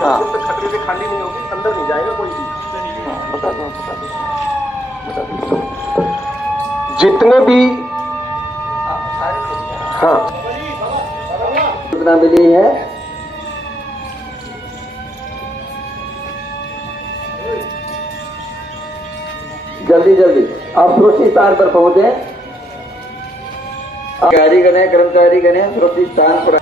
हाँ। जब तक खतरे से खाली नहीं होगी अंदर नहीं जाएगा कोई भी। बता दो जितने भी हाँ सूचना मिली है, जल्दी जल्दी आप सुरक्षित स्थान पर पहुंचे। अधिकारी गणे, कर्मचारी गणे सुरक्षित स्थान पर